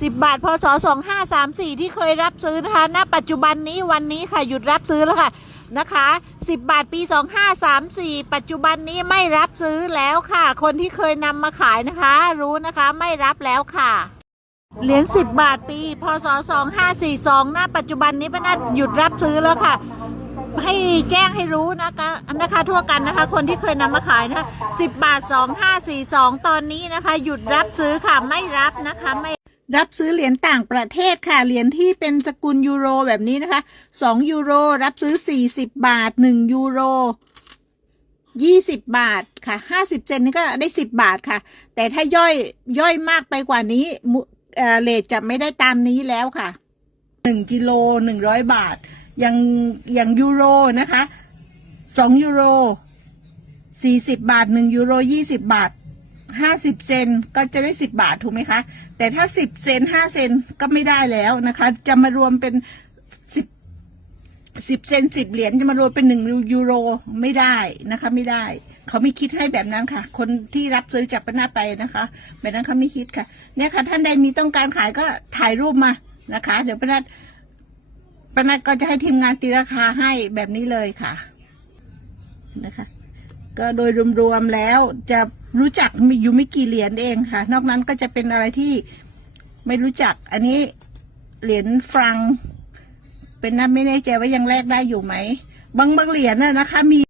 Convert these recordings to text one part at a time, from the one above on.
สิบบาทพศสองห้าสามสี่ที่เคยรับซื้อนะคะณปัจจุบันนี้วันนี้ค่ะหยุดรับซื้อแล้วค่ะนะคะสิบบาทปีสองห้าสามสี่ปัจจุบันนี้ไม่รับซื้อแล้วค่ะ คนที่เคยนำมาขายนะคะ รู้นะคะไม่รับแล้วค่ะ เหรียญสิบบาทปี พศสองห้าสี่สองณปัจจุบันนี้ป้านัดหยุดรับซื้อแล้วค่ะ ให้แจ้งให้รู้นะคะนะคะทั่วกันนะคะ คนที่เคยนำมาขายนะคะสิบบาทสองห้าสี่สองตอนนี้นะคะ หยุดรับซื้อค่ะไม่รับนะคะไม่ รับซื้อเหรียญต่างประเทศค่ะ เหรียญที่เป็นสกุลยูโรแบบนี้นะคะสองยูโรรับซื้อสี่สิบบาทหนึ่งยูโรยี่สิบบาทค่ะห้าสิบเซนนี่ก็ได้สิบบาทค่ะ แต่ถ้าย่อยย่อยมากไปกว่านี้เลทจะไม่ได้ตามนี้แล้วค่ะหนึ่งกิโลหนึ่งร้อยบาท อย่างอย่างยูโรนะคะสองยูโรสี่สิบบาทหนึ่งยูโรยี่สิบบาท ห้าสิบเซนก็จะได้สิบบาทถูกไหมคะ แต่ถ้าสิบเซนห้าเซนก็ไม่ได้แล้วนะคะ จะมารวมเป็นสิบสิบเซนสิบเหรียญจะมารวมเป็นหนึ่งยูโรไม่ได้นะคะไม่ได้ เขาไม่คิดให้แบบนั้นค่ะ คนที่รับซื้อจากปนาไปนะคะ แบบนั้นเขาไม่คิดค่ะ เนี่ยค่ะ ท่านใดมีต้องการขายก็ถ่ายรูปมานะคะ เดี๋ยวปนัดปนัดก็จะให้ทีมงานตีราคาให้แบบนี้เลยค่ะนะคะ ก็โดยรวมๆแล้วจะรู้จักมีอยู่ไม่กี่เหรียญเองค่ะ นอกนั้นก็จะเป็นอะไรที่ไม่รู้จัก อันนี้เหรียญฟรัง เป็นนับไม่แน่ใจว่ายังแลกได้อยู่ไหม บางบางเหรียญน่ะนะคะ มี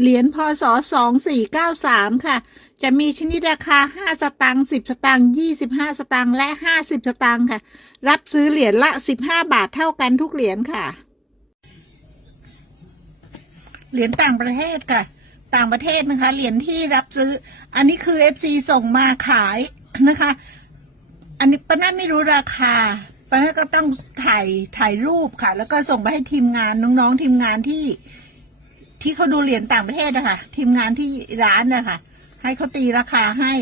เหรียญพศสองสี่เก้าสามค่ะ จะมีชนิดราคาห้าสตางค์สิบสตางค์ยี่สิบห้าสตางค์และห้าสิบสตางค์ค่ะ รับซื้อเหรียญละสิบห้าบาทเท่ากันทุกเหรียญค่ะ เหรียญต่างประเทศค่ะ ต่างประเทศนะคะเหรียญที่รับซื้อ อันนี้คือ FC ส่งมาขายนะคะ อันนี้ป้าน่าไม่รู้ราคาป้าน่าก็ต้องถ่ายถ่ายรูปค่ะ แล้วก็ส่งไปให้ทีมงานน้องๆทีมงานที่ ที่เขาดูเหรียญต่างประเทศนะคะทีมงานที่ร้านนะคะให้เขาตีราคาให้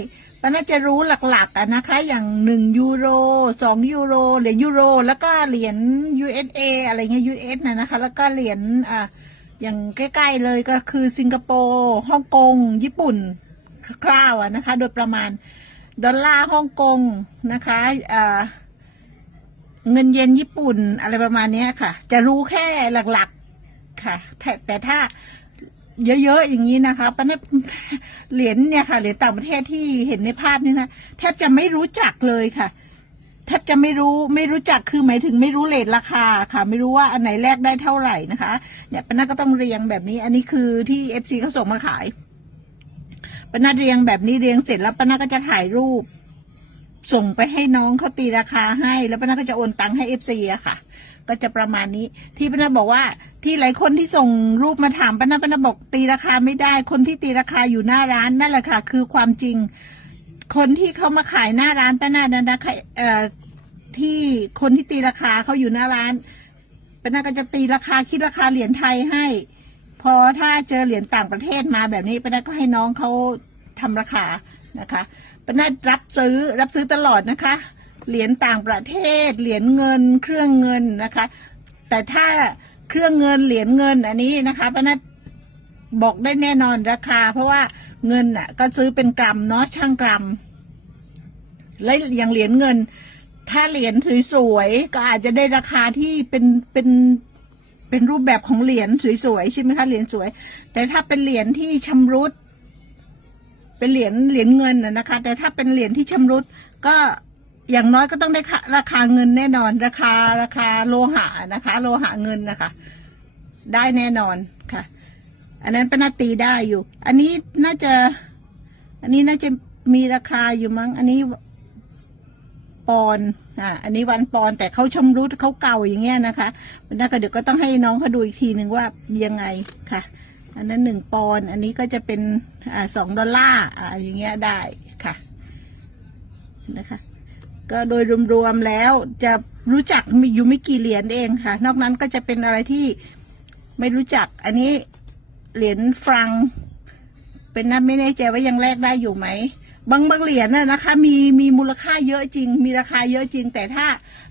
ป้าน่าจะรู้หลักๆอะนะคะ อย่างหนึ่งยูโรสองยูโรเหรียญยูโร แล้วก็เหรียญ USA อะไรเงี้ย US นะนะคะ แล้วก็เหรียญอ่า อย่างใกล้ๆเลยก็คือสิงคโปร์ฮ่องกง ญี่ปุ่นคร่าวๆนะคะ โดยประมาณ ดอลลาร์ฮ่องกงนะคะเงินเยนญี่ปุ่นอะไรประมาณนี้ค่ะ จะรู้แค่หลักๆค่ะ แต่แต่ถ้าเยอะๆอย่างนี้นะคะประเนี่ยเหรียญเนี่ยค่ะเหรียญต่างประเทศที่เห็นในภาพนี่นะแทบจะไม่รู้จักเลยค่ะ แทบจะไม่รู้ไม่รู้จักคือหมายถึงไม่รู้เลทราคาค่ะ ไม่รู้ว่าอันไหนแลกได้เท่าไหร่นะคะเนี่ยปนัดก็ต้องเรียงแบบนี้ อันนี้คือที่เอฟซีเขาส่งมาขายปนัดเรียงแบบนี้เรียงเสร็จแล้วปนัดก็จะถ่ายรูป ส่งไปให้น้องเขาตีราคาให้ แล้วปนัดก็จะโอนตังค์ให้เอฟซีอะค่ะ ก็จะประมาณนี้ ที่ปนัดบอกว่าที่หลายคนที่ส่งรูปมาถามปนัดปนัดบอกตีราคาไม่ได้ คนที่ตีราคาอยู่หน้าร้านนั่นแหละค่ะ คือความจริง คนที่เขามาขายหน้าร้านป้านานะนะคะเอ่อที่คนที่ตีราคาเขาอยู่หน้าร้านป็นน่าก็จะตีราคาคิดราคาเหรียญไทยให้ พอถ้าเจอเหรียญต่างประเทศมาแบบนี้ป็นน่าก็ให้น้องเขาทำราคานะคะป็นน่ารับซื้อรับซื้อตลอดนะคะ เหรียญต่างประเทศ เหรียญเงิน เครื่องเงินนะคะ แต่ถ้าเครื่องเงินเหรียญเงินอันนี้นะคะป้านัด บอกได้แน่นอนราคา เพราะว่าเงินอะ ก็ซื้อเป็นกรัมเนาะช่างกรัม และอย่างเหรียญเงิน ถ้าเหรียญสวยๆก็อาจจะได้ราคาที่เป็นเป็นเป็นรูปแบบของเหรียญสวยๆใช่ไหมคะเหรียญสวย แต่ถ้าเป็นเหรียญที่ชำรุด เป็นเหรียญเหรียญเงินนะนะคะ แต่ถ้าเป็นเหรียญที่ชำรุดก็อย่างน้อยก็ต้องได้ราคาเงินแน่นอน ราคาราคาโลหะนะคะ โลหะเงินนะคะ ได้แน่นอน อันนั้นเป็นนาตีได้อยู่ อันนี้น่าจะ อันนี้น่าจะมีราคาอยู่มั้ง อันนี้ปอนอ่าอันนี้วันปอนแต่เขาชำรุดเขาเก่าอย่างเงี้ยนะคะนั่นก็เดี๋ยวก็ต้องให้น้องเขาดูอีกทีหนึ่งว่ายังไงค่ะ อันนั้นหนึ่งปอนอันนี้ก็จะเป็นอ่าสองดอลลาร์อ่าอย่างเงี้ยได้ค่ะนะคะ ก็โดยรวมๆแล้วจะรู้จักมีอยู่ไม่กี่เหรียญเองค่ะ นอกนั้นก็จะเป็นอะไรที่ไม่รู้จักอันนี้ เหรียญฟรัง เป็นนับไม่แน่ใจว่ายังแลกได้อยู่ไหมบางบางเหรียญน่ะนะคะ มีมีมูลค่าเยอะจริง มีราคาเยอะจริง แต่ถ้า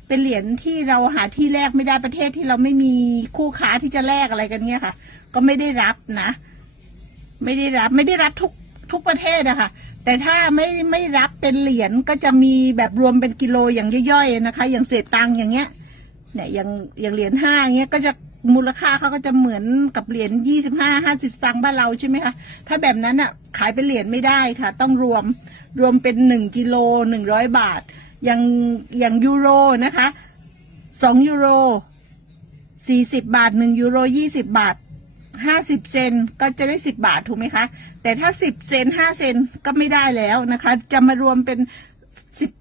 เป็นเหรียญที่เราหาที่แลกไม่ได้ประเทศที่เราไม่มีคู่ค้าที่จะแลกอะไรกันเงี้ยค่ะ ก็ไม่ได้รับนะ ไม่ได้รับไม่ได้รับทุกทุกประเทศอะค่ะ แต่ถ้าไม่ไม่รับเป็นเหรียญก็จะมีแบบรวมเป็นกิโลอย่างย่อยๆนะคะ อย่างเศษตังค์อย่างเงี้ยเนี่ยอย่างอย่างเหรียญห้าอย่างเงี้ยก็จะ มูลค่าเขาก็จะเหมือนกับเหรียญยี่สิบห้าห้าสิบตังค์บ้านเราใช่ไหมคะถ้าแบบนั้นอะขายเป็นเหรียญไม่ได้ค่ะ ต้องรวมรวมเป็นหนึ่งกิโลหนึ่งร้อยบาท อย่างอย่างยูโรนะคะสองยูโรสี่สิบบาทหนึ่งยูโรยี่สิบบาทห้าสิบเซนก็จะได้สิบบาทถูกไหมคะ แต่ถ้าสิบเซนห้าเซนก็ไม่ได้แล้วนะคะ จะมารวมเป็นสิบ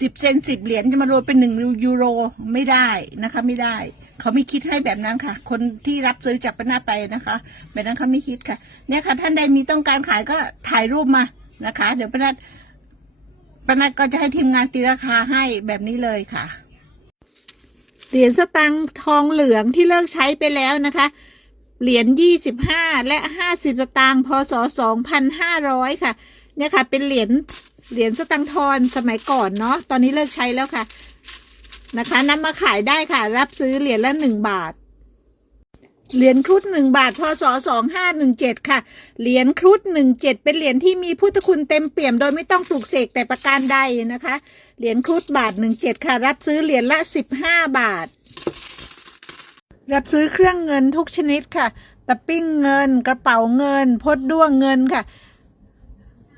สิบเซนสิบเหรียญจะมารวมเป็นหนึ่งยูโรไม่ได้นะคะไม่ได้ เขาไม่คิดให้แบบนั้นค่ะ คนที่รับซื้อจากปนาไปนะคะ แบบนั้นเขาไม่คิดค่ะ เนี่ยค่ะ ท่านใดมีต้องการขายก็ถ่ายรูปมานะคะ เดี๋ยวปนัดปนัดก็จะให้ทีมงานตีราคาให้แบบนี้เลยค่ะ เหรียญสตังค์ทองเหลืองที่เลิกใช้ไปแล้วนะคะ เหรียญยี่สิบห้าและห้าสิบสตางค์พศสองพันห้าร้อยค่ะ เนี่ยค่ะ เป็นเหรียญเหรียญสตังค์ทอนสมัยก่อนเนาะ ตอนนี้เลิกใช้แล้วค่ะ นะคะนำมาขายได้ค่ะ รับซื้อเหรียญละหนึ่งบาท เหรียญครุฑหนึ่งบาทพศสองห้าหนึ่งเจ็ดค่ะ เหรียญครุฑหนึ่งเจ็ดเป็นเหรียญที่มีพุทธคุณเต็มเปี่ยมโดยไม่ต้องปลูกเสกแต่ประการใดนะคะ เหรียญครุฑบาทหนึ่งเจ็ดค่ะ รับซื้อเหรียญละสิบห้าบาท รับซื้อเครื่องเงินทุกชนิดค่ะตะปิ้งเงินกระเป๋าเงิน พดด้วงเงินค่ะ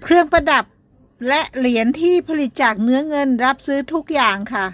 เครื่องประดับและเหรียญที่ผลิตจากเนื้อเงินรับซื้อทุกอย่างค่ะ